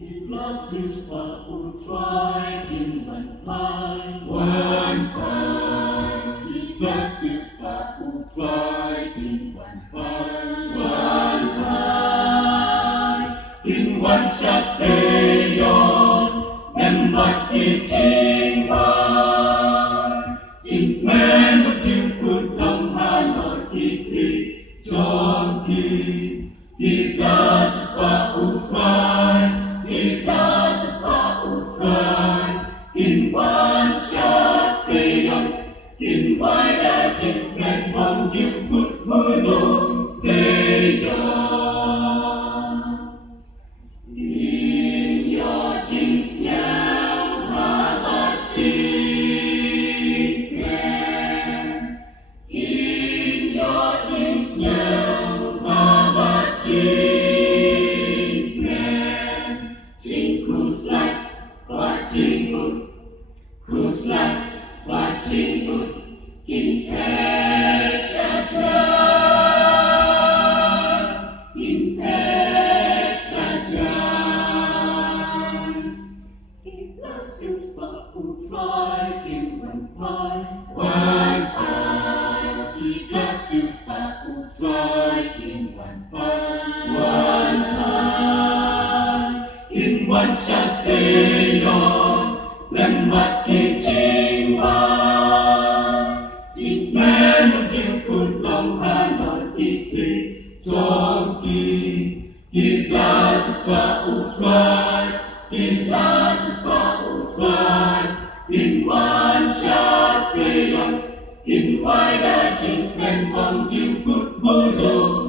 He blesses what will try in one pine. He blesses what will try in one pine. In one shall say yon, men but teaching one. Chính men một chữ cuộc đông Hà Nội kỳ John He blesses what will try. He blesses what will try. In one shall say yon, in one đã chính men bằng chữ cuộc hối lộ say yon. In your jeans now, Mama Chicken. In your jeans now, Mama Chicken. Chingkus like what chingut, kus like what chingut. In in He blesses but who try in one pine. He blesses but who try in one pine. In one shall say yon, lem mặt kỳ chinh ba. Chính men một chữ cuộc lòng Hà Nội kỳ cho He blesses but who try. He blesses but who try. In one shall say yon, in one đã chính men bằng chữ cuộc hối lộ.